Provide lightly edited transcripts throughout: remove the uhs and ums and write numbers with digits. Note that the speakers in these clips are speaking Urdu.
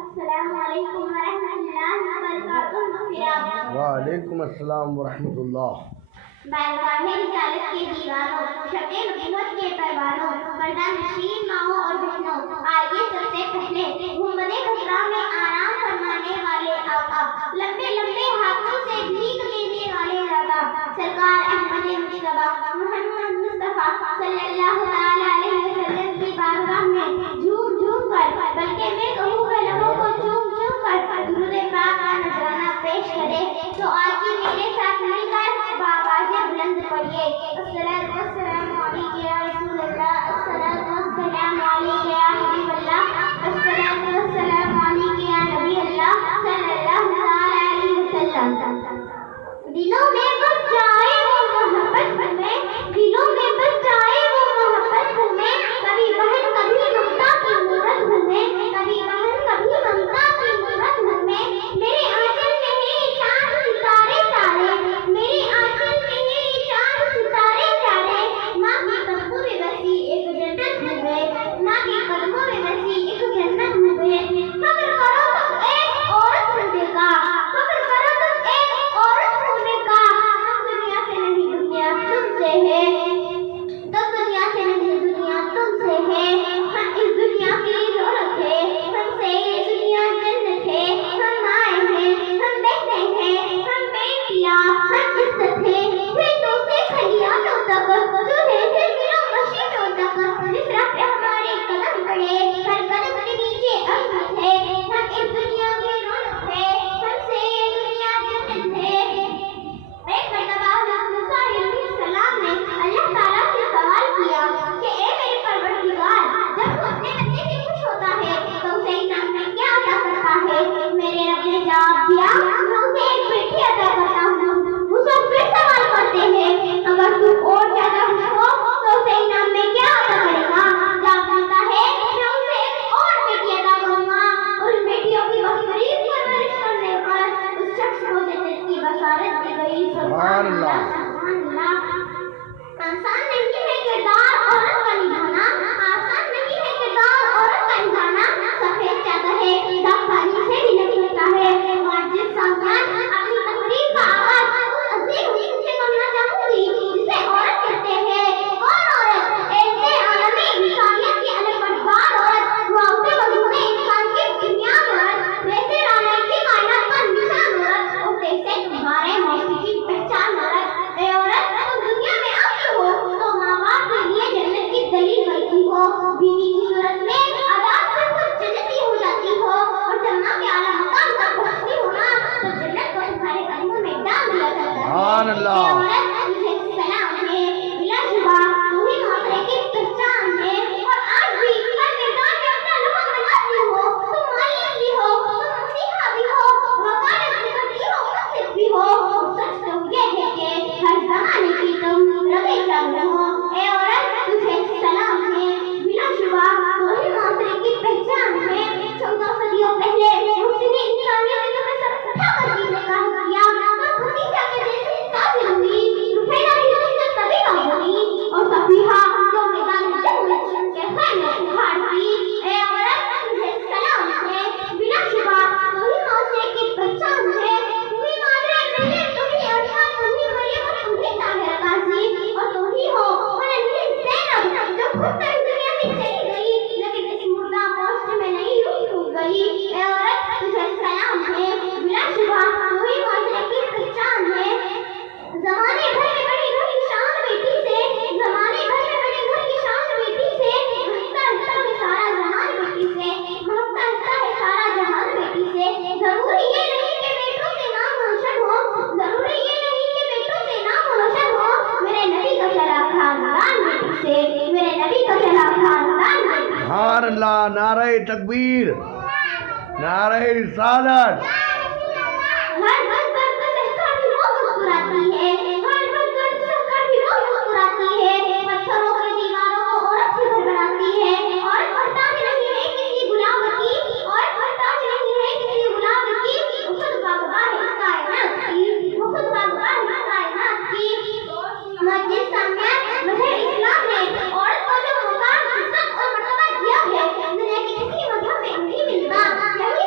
السلام علیکم ورحمۃ اللہ وبرکاتہ۔ وعلیکم السلام ورحمۃ اللہ۔ بارگاہ رسالت کے دیوانوں، شب نبوت کے پروانوں، پردہ نشین ماؤں اور بہنوں، آئیے سب سے پہلے گنبد خضرا میں آرام فرمانے والے آقا، لمبے لمبے ہاتھوں سے بھیک دینے والے دادا، سرکار احمد مجتبیٰ محمد مصطفیٰ صلی اللہ تعالی علیہ وسلم کی بارگاہ میں جھوم جھوم کر، بلکہ میں کہوں کہ لبوں کو چوم چوم کر درود پاک کا نذرانہ پیش کرے تو آئیے میرے ساتھ مل کر بآواز بلند پڑھیے۔ الصلاۃ والسلام علیک یا رسول اللہ، الصلاۃ والسلام علیک یا حبیب اللہ، الصلاۃ والسلام علیک یا نبی اللہ صلی اللہ تعالی علیہ وسلم۔ دلوں میں بس جائے وہ محبت میں، دلوں میں بس جائے وہ محبت میں، کبھی بہن کبھی ممتا کی مورت میں، کبھی بہن کبھی ممتا کی مورت میں، میرے آنچل میں ہے چاند ستارے تارے، میرے آنچل میں ہے چاند ستارے تارے، ماں کے قدموں میں بسی ایک جنت ہوئے، ماں کے قدموں میں بسی ایک جنت ہوئے۔ فخر کرو تم ایک عورت ہونے کا، فخر کرو تم ایک عورت ہونے کا، ہم دنیا سے نہیں دنیا تم سے ہے، تم دنیا سے نہیں دنیا تم سے ہے، ہم اس دنیا کی دولت ہے، ہم سے یہ دنیا جنت ہے، ہم آئے ہیں ہم بیٹھے ہیں ہم بیٹیاں ہم عزت ہے، ہندو سے خلیانوں تک، چولہے سے دلوں مشینوں تک، جس راہ پہ ہمارے قدم پڑے ہر قدم کے نیچے احمد ہے، ہم اس دنیا کی رونق ہے، ہم سے یہ دنیا جنت ہے۔ ایک مرتبہ حضرت موسیٰ علیہ السلام نے اللہ تعالیٰ سے سوال کیا کہ اے میرے پروردگار، جب تو اپنے بندے سے خوش ہوتا ہے تو اسے انعام میں کیا عطا کرتا ہے؟ میرے رب نے جواب دیا، میں اسے ایک بیٹی عطا کرتا ہوں۔ موسیٰ پھر سوال کرتے ہیں، اگر تو اور زیادہ خوش ہو تو اسے انعام میں کیا عطا کرے گا؟ جواب ملتا ہے، میں اسے ایک اور بیٹی عطا کروں گا۔ ان بیٹیوں کی بہترین پرورش کرنے پر اس شخص کو جنت کی بشارت دی گئی۔ سبحان اللہ۔ سبحان اللہ۔ آسان نہیں ہے کردار عورت کا نبھانا، آسان نہیں ہے کردار عورت کا نبھانا، سفید چادر ہے داغ پانی سے بھی نہیں ہوتا ہے۔ معزز سامعین، اپنی تقریر کا آغاز اس عظیم حسن سے کرنا چاہوں گی جسے عورت کہتے ہیں۔ کون عورت؟ ایسے عالم انسانیت کی علم بردار عورت، واؤ وجود انسان کی بنیاد عورت، ویسے رانائی کی کائنات کا نشان عورت، اور ویسے تمہارے موسیقی کی پہچان عورت۔ اے عورت، تم دنیا میں آتی ہو تو ماں باپ کے لیے جنت کی دلیل بنتی ہو، بیوی کی صورت میں عذاب سے خود جنتی ہو جاتی ہو، اور جب ماں کے اعلیٰ مقام تک پہنچتی ہو نا تو جنت کو تمہارے قدموں میں ڈال دیا جاتا ہے۔ سبحان اللہ۔ اے عورت، تجھے سلام ہے، بلا شبہ تو ہی معاشرے کی پہچان ہے، اور آج بھی ہر میدان میں اپنا لوہا مناتی ہو، تم معلم بھی ہو، تم مسیحا بھی ہو، وکالت بھی کرتی ہو، منصف بھی ہو، اور سچ تو یہ ہے کہ ہر زمانے کی تم رگے چاول ہو۔ اے عورت، تجھے سلام ہے، بلا شبہ تو ہی معاشرے کی پہچان ہے۔ 14 صدیوں پہلے محسن انسانیت نے تمہیں سر اٹھا کر جینے کا حکم دیا، تم خدیجہ کے جیسے قابل ہوئی، رفیدہ کی جیسے طبیعہ ہوئی، اور صفیحہ جو میدان جنگ میں دشمن کے خیمے اکھاڑتی۔ اے عورت، تجھے سلام ہے، بلا شبہ تو ہی معاشرے کی پہچان ہے۔ تمہیں مادر ملت، تمہیں عائشہ، تمہیں مریم، اور تمہیں طاہرہ قاضی، اور تم ہی ہو زینب جو خود تو اس دنیا سے چلی گئی لیکن اس مردہ معاشرے میں نہیں ڈوب گئی۔ اے عورت، تجھے سلام ہے، بلا شبہ تو ہی معاشرے کی پہچان ہے۔ زمانے بھر میں بڑی گھر کی شان بیٹی سے، زمانے بھر میں بڑی گھر کی شان بیٹی سے، مہکتا رہتا ہے سارا جہان بیٹی سے، مہکتا رہتا ہے سارا جہان بیٹی سے۔ ضروری یہ نہیں کہ بیٹوں سے نام روشن ہو، ضروری یہ نہیں کہ بیٹوں سے نام روشن ہو، میرے نبی کا چلا خاندان بیٹی سے، میرے نبی کا چلا خاندان بیٹی سے۔ سبحان اللہ۔ نعرہ تکبیر، نعرہ رسالت۔ ہر وقت درد سہ کر بھی وہ مسکراتی ہے، ہر وقت درد سہ کر بھی وہ مسکراتی ہے، پتھروں کی دیواروں کو عورت سے گھر بناتی ہے، عورت محتاج نہیں ہے کسی غلام کی، عورت محتاج نہیں ہے کسی غلام کی، وہ خود باغبان ہے اس کائنات کی، وہ خود باغبان ہے اس کائنات کی۔ معزز سامعین، مذہب اسلام نے عورت کو جو مقام، عزت اور مرتبہ دیا ہے دنیا کے کسی مذہب میں نہیں ملتا، یہی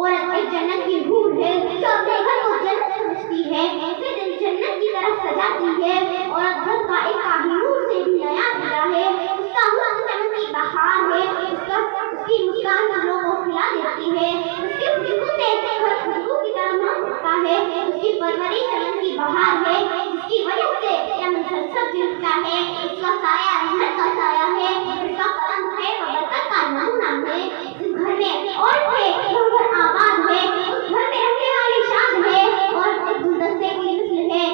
عورت ایک جنت کی حور ہے جو اپنے گھر کو جنت سمجھتی ہے، پھر جنت کی طرف سجاتی ہے۔ عورت گھر کا ایک کاہنور سے بھی نیا دیا ہے، اس کا حسن چمن کی بہار ہے، اس کی مسکان دلوں کو کھلا دیتی ہے، اس کے خوشبو سے گھر خوشبو کی طرح مہکتا ہے، اس کی پرورش چمن کی بہار ہے جس کی وجہ سے چمن سرسبز دکھتا ہے، اس کا سایہ رحمت کا سایہ ہے، اس کا قدم خیر و برکت کا نمونہ ہے۔ اس گھر میں عورت ہے وہ گھر آباد ہے، اس گھر میں رہنے والی شاد ہے اور ایک گلدستے کی نسل ہے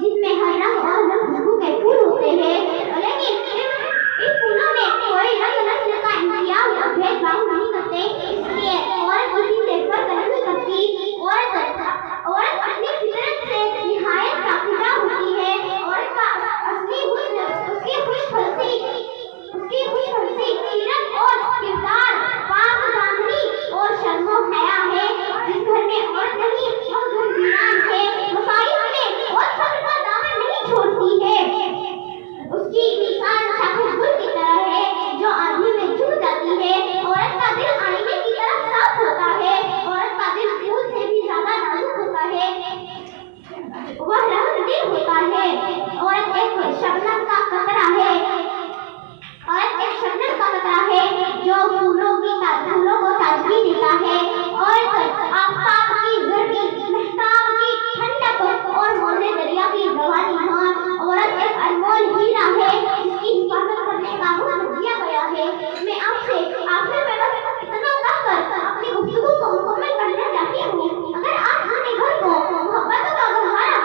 جس میں ہر رنگ اور خوشبو کے پھول ہوتے ہیں، لیکن ان پھولوں میں کوئی رنگ نسل کا امتیاز اور بھید بھاؤ نہیں کرتے، اس لیے عورت کسی سے فرق نہیں کرتی۔ عورت اپنی فطرت سے نہایت پاکیزہ ہوتی ہے، عورت کا اصلی حسن اس کی خوش خلقی، سیرت اور کردار، پاک دامنی اور شرم و حیا ہے۔ جس گھر میں عورت نہیں وہ گھر ویران ہے، مصائب میں اور صبر کا دامن نہیں چھوڑتی ہے، اس کی مثال شاخ گل کی طرح ہے جو آندھی میں جھک جاتی ہے۔ عورت کا دل آئینے کی طرح صاف ہوتا ہے، عورت کا دل پھول سے بھی زیادہ نازک ہوتا ہے، وہ رحم دل ہوتا ہے۔ عورت ایک شبنم کا قطرہ ہے، جو پھولوں کو تازگی دیتا ہے، اور آفتاب کی گرمی، مہتاب کی ٹھنڈک اور موج دریا کی روانی ہے۔ عورت ایک انمول ہیرا ہے جس کی حفاظت کرنے کا حکم دیا گیا ہے۔ میں آپ سے آخر میں بس اتنا کہہ کر اپنی گفتگو کو مکمل کرنا چاہتی ہوں، اگر آپ اپنے گھر کو محبتوں کا گہوارہ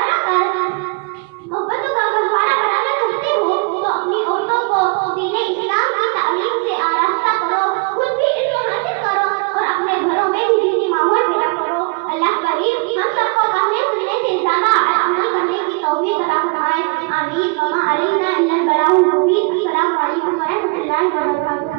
بنانا چاہتے ہو تو اپنی عورتوں کو دین اسلام کی تعلیم سے آراستہ کرو، خود بھی علم حاصل کرو اور اپنے گھروں میں بھی دینی ماحول پیدا کرو۔ اللہ کریم ہم سب کو کہنے سننے سے زیادہ عمل کرنے کی توفیق عطا فرمائے، آمین۔ وما علینا الا البلاغ المبین۔ السلام علیکم ورحمۃ اللہ وبرکاتہ۔